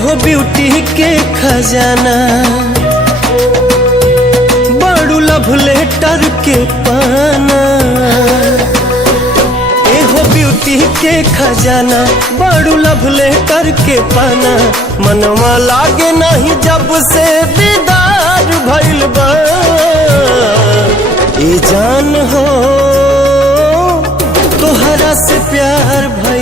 हो ब्यूटी के खजाना, बड़ू लव लेटर के पाना। ए हो ब्यूटी के खजाना, बड़ू लव लेटर के पाना। मनवा लागे नहीं जब से दीदार भइल बा। ए जान हो तोहरा से प्यार भइल